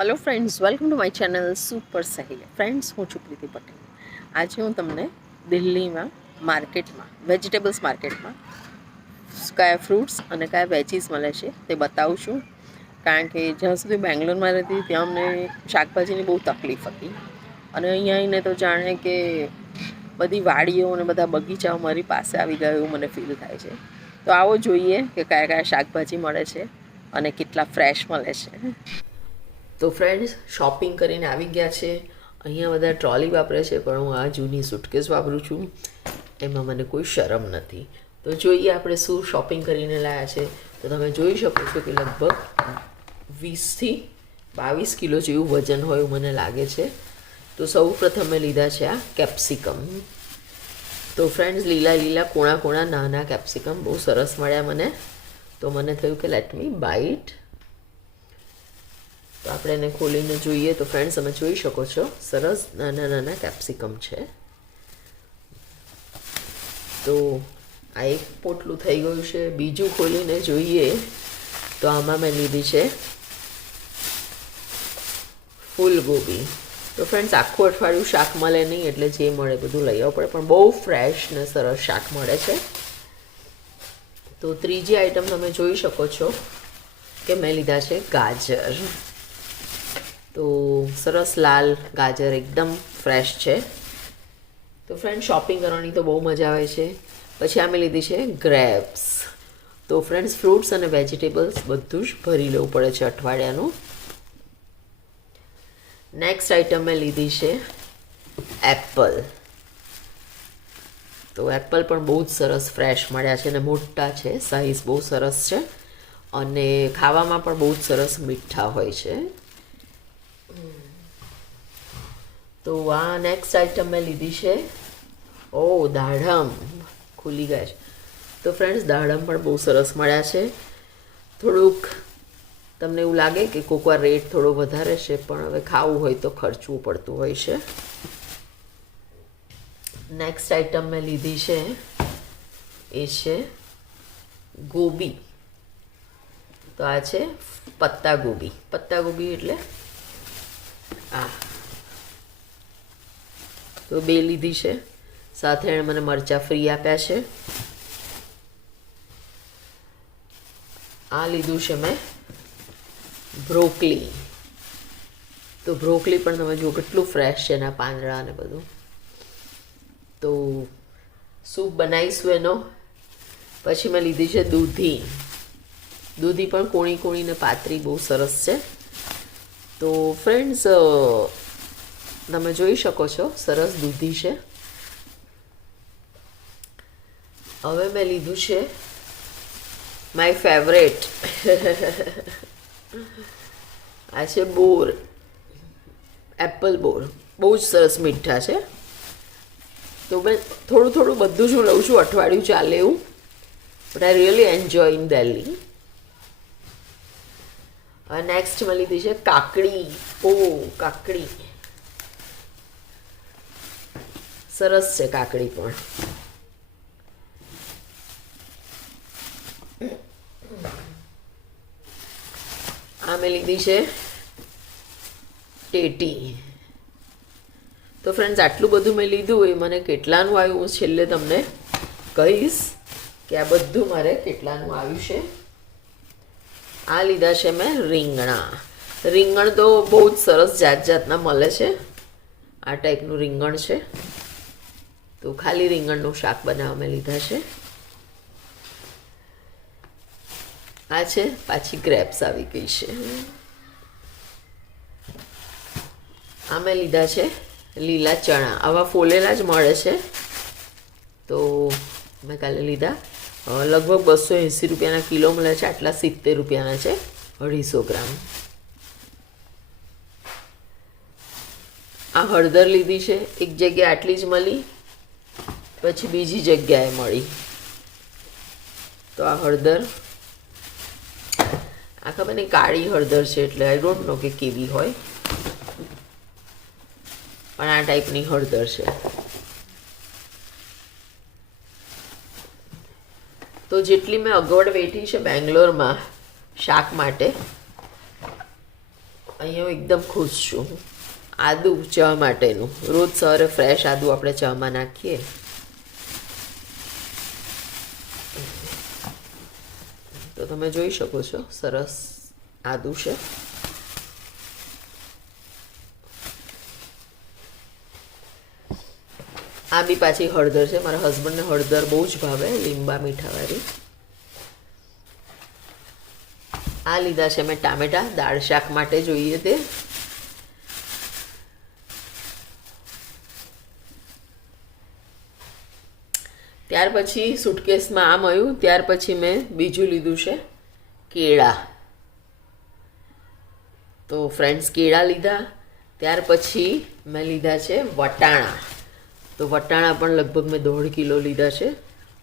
Hello friends welcome to my channel super Sahel friends હું છું પ્રીતિ પટેલ. આજે હું તમને દિલ્હીમાં માર્કેટમાં, વેજીટેબલ્સ માર્કેટમાં કયા ફ્રૂટ્સ અને કયા વેજીસ મળે છે તે બતાવું છું. કારણ કે જ્યાં સુધી બેંગ્લોરમાં રહેતી ત્યાં અમને શાકભાજીની બહુ તકલીફ હતી. અને અહીંયા આવીને તો જાણે કે બધી વાડીઓ અને બધા બગીચાઓ મારી પાસે આવી ગયા એવું મને ફીલ થાય છે. તો આવો જોઈએ કે કયા કયા શાકભાજી મળે છે અને કેટલા ફ્રેશ મળે છે. તો ફ્રેન્ડ્સ શોપિંગ કરીને આવી ગયા છે. અહીંયા બધા ટ્રોલી વાપરે છે, પણ હું આ જૂની સુટકેસ વાપરું છું. એમાં મને કોઈ શરમ નથી. તો જોઈએ આપણે શું શોપિંગ કરીને લાયા છે. તો તમે જોઈ શકો છો કે લગભગ વીસથી બાવીસ કિલો જેવું વજન હોય એવું મને લાગે છે. તો સૌ પ્રથમ મેં લીધા છે આ કેપ્સિકમ તો ફ્રેન્ડ્સ લીલા લીલા કોણા કોણા નાના કેપ્સિકમ બહુ સરસ મળ્યા મને. તો મને થયું કે લેટ મી બાઈટ તો આપણે એને ખોલીને જોઈએ તો ફ્રેન્ડ્સ તમે જોઈ શકો છો, સરસ નાના નાના કેપ્સિકમ છે. તો આ એક પોટલું થઈ ગયું છે, બીજું ખોલીને જોઈએ તો આમાં મેં લીધી છે ફૂલગોબી. તો ફ્રેન્ડ્સ આખું અઠવાડિયું શાક મળે નહીં એટલે જે મળે બધું લઈ આવવું પડે, પણ બહુ ફ્રેશ ને સરસ શાક મળે છે. તો ત્રીજી આઈટમ તમે જોઈ શકો છો કે મેં લીધા છે ગાજર. તો સરસ લાલ ગાજર એકદમ ફ્રેશ છે. તો ફ્રેન્ડ શોપિંગ કરવાની તો બહુ મજા આવે છે. પછી અમે લીધી છે ગ્રેપ્સ તો ફ્રેન્ડ્સ ફ્રૂટ્સ અને વેજીટેબલ્સ બધું જ ભરી લેવું પડે છે અઠવાડિયાનું. નેક્સ્ટ આઈટમ મેં લીધી છે એપલ તો એપલ પણ બહુ જ સરસ ફ્રેશ મળ્યા છે અને મોટા છે સાઇઝ બહુ સરસ છે. અને ખાવામાં પણ બહુ જ સરસ મીઠા હોય છે. તો આ નેક્સ્ટ આઈટમ મેં લીધી છે. ઓ, દાડમ. ખુલી ગયા છે. તો ફ્રેન્ડ્સ દાડમ પણ બહુ સરસ મળ્યા છે. થોડુંક તમને એવું લાગે કે કોકવાર રેટ થોડો વધારે છે, પણ હવે ખાવું હોય તો ખર્ચવું પડતું હોય છે. નેક્સ્ટ આઈટમ મેં લીધી છે, એ છે ગોબી. તો આ છે પત્તા ગોબી પત્તા ગોબી એટલે આ. તો બે લીધી છે. સાથે એણે મને મરચાં ફ્રી આપ્યા છે. આ લીધું છે મેં બ્રોકલી. તો બ્રોકલી પણ તમે જુઓ કેટલું ફ્રેશ છે એના પાંદડા ને બધું. તો સૂપ બનાવીશું એનો. પછી મેં લીધી છે દૂધી. દૂધી પણ કોણી કોણીને પાતરી બહુ સરસ છે. તો ફ્રેન્ડ્સ તમે જોઈ શકો છો, સરસ દૂધી છે. હવે મેં લીધું છે માય ફેવરેટ. આ છે બોર, એપલ બોર. બહુ જ સરસ મીઠા છે. તો મેં થોડું થોડું બધું જ હું લઉં છું, અઠવાડિયું ચાલે એવું. But I really enjoy in Delhi next મેં લીધી છે કાકડી. ઓ, કાકડી. સરસ છે કાકડી પણ. આ મેં લીધી છે ટેટી. તો ફ્રેન્ડ્સ આટલું બધું મેં લીધું એ મને કેટલાનું આવ્યું? હું છેલ્લે તમને કહીશ કે આ બધું મારે કેટલાનું આવ્યું છે. આ લીધા છે મેં રીંગણા. રીંગણ તો બહુ જ સરસ જાત જાતના મળે છે. આ ટાઈપનું રીંગણ છે. તો ખાલી રીંગણનું શાક બનાવવા મેં લીધા છે. આ છે પાછી ગ્રેપ્સ આવી ગઈ છે. આ મેં લીધા છે લીલા ચણા. આવા ફોલેલા જ મળે છે. તો મેં કાલે લીધા. લગભગ બસો એંસી રૂપિયાના કિલો મળે છે. આટલા સિત્તેર રૂપિયાના છે અઢીસો ગ્રામ. આ હળદર લીધી છે. એક જગ્યાએ આટલી જ મળી. પછી બીજી જગ્યાએ મળી. તો આ હળદર. આ ખબર નહીં કાળી હળદર છે એટલે આઈ ડોન્ટ નો કે કેવી હોય. પણ આ ટાઈપની હળદર છે. તો જેટલી મેં અગવડ વેઠી છે બેંગ્લોરમાં શાક માટે, અહીંયા હું એકદમ ખુશ છું. આદુ ચા માટેનું. રોજ સવારે ફ્રેશ આદુ આપણે ચામાં નાખીએ. તો તમે જોઈ શકો છો, સરસ આદુ છે. આ બી પાછી હળદર છે, મારા હસબન્ડને હળદર બહુ જ ભાવે, લીંબા મીઠાવાળી. આ લીધા છે મેં ટામેટા, દાળ શાક માટે જોઈએ તે. ત્યાર પછી સુટકેસમાં આમ આવ્યું, ત્યાર પછી મેં બીજું લીધું છે, કેળા. તો ફ્રેન્ડ્સ કેળા લીધા, ત્યાર પછી મેં લીધા છે વટાણા. તો વટાણા પણ લગભગ મેં દોઢ કિલો લીધા છે.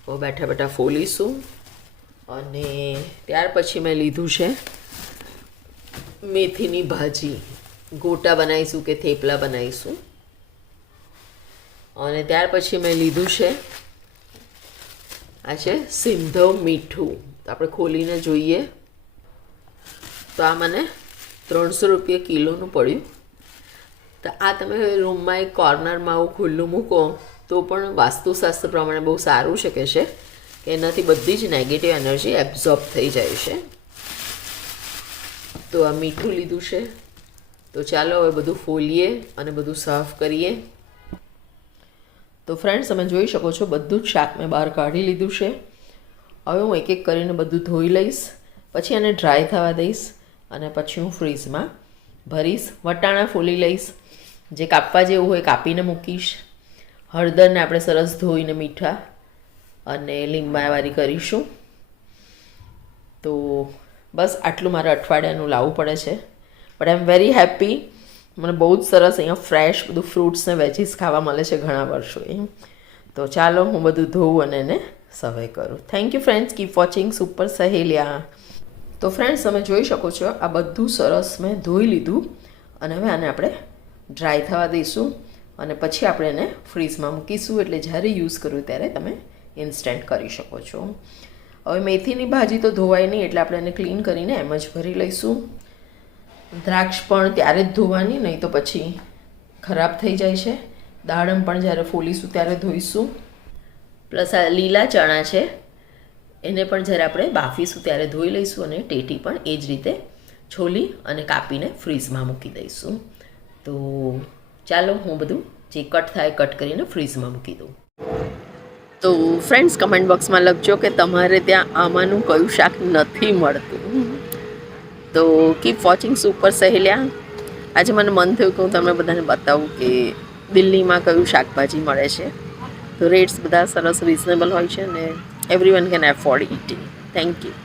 હવે બેઠા બેઠા ફોલીશું. અને ત્યાર પછી મેં લીધું છે મેથીની ભાજી. ગોટા બનાવીશું કે થેપલા બનાવીશું? અને ત્યાર પછી મેં લીધું છે આ છે સિંધવ મીઠું. તો આપણે ખોલીને જોઈએ. તો આ મને ત્રણસો રૂપિયા કિલોનું પડ્યું. તો આ તમે રૂમમાં એક કોર્નરમાં આવું ખુલ્લું મૂકો, તો પણ વાસ્તુશાસ્ત્ર પ્રમાણે બહુ સારું શકે છે, કે એનાથી બધી જ નેગેટિવ એનર્જી એબ્ઝોર્બ થઈ જાય છે. તો આ મીઠું લીધું છે. તો ચાલો હવે બધું ફોલીએ અને બધું સાફ કરીએ. તો ફ્રેન્ડ્સ તમે જોઈ શકો છો બધું જ શાક મેં બહાર કાઢી લીધું છે. હવે હું એક એક કરીને બધું ધોઈ લઈશ, પછી એને ડ્રાય થવા દઈશ અને પછી હું ફ્રીઝમાં ભરીશ. વટાણા ફોલી લઈશ, જે કાપવા જેવું હોય કાપીને મૂકીશ. હળદરને આપણે સરસ ધોઈને મીઠા અને લીંબાવાળી કરીશું. તો બસ આટલું મારે અઠવાડિયાનું લાવવું પડે છે. But I am very happy મને બહુ જ સરસ અહીંયા ફ્રેશ બધું ફ્રૂટ્સ ને વેજીસ ખાવા મળે છે ઘણા વર્ષોએ તો ચાલો હું બધું ધોઉં અને એને સર્વે કરું. Thank you friends keep watching super Saheliya તો ફ્રેન્ડ્સ તમે જોઈ શકો છો, આ બધું સરસ મેં ધોઈ લીધું અને હવે આને આપણે ડ્રાય થવા દઈશું અને પછી આપણે એને ફ્રીઝમાં મૂકીશું એટલે જ્યારે યુઝ કરવું ત્યારે તમે ઇન્સ્ટન્ટ કરી શકો છો. હવે મેથીની ભાજી તો ધોવાય નહીં એટલે આપણે એને ક્લીન કરીને એમ જ ભરી લઈશું. દ્રાક્ષ પણ ત્યારે જ ધોવાની, નહીં તો પછી ખરાબ થઈ જાય છે. દાડમ પણ જ્યારે ફોલીશું ત્યારે ધોઈશું. પ્લસ આ લીલા ચણા છે, એને પણ જ્યારે આપણે બાફીશું ત્યારે ધોઈ લઈશું અને ટેટી પણ એ જ રીતે છોલી અને કાપીને ફ્રીઝમાં મૂકી દઈશું. તો ચાલો હું બધું જે કટ થાય કટ કરીને ફ્રીઝમાં મૂકી દઉં. તો ફ્રેન્ડ્સ કમેન્ટ બોક્સમાં લખજો કે તમારે ત્યાં આમાંનું કયું શાક નથી મળતું. તો કીપ વોચિંગ સુપર સહેલ્યા આજે મને મન થયું કે હું તમને બધાને બતાવું કે દિલ્હીમાં કયું શાકભાજી મળે છે. તો રેટ્સ બધા સરસ રિઝનેબલ હોય છે અને everyone can afford eating thank you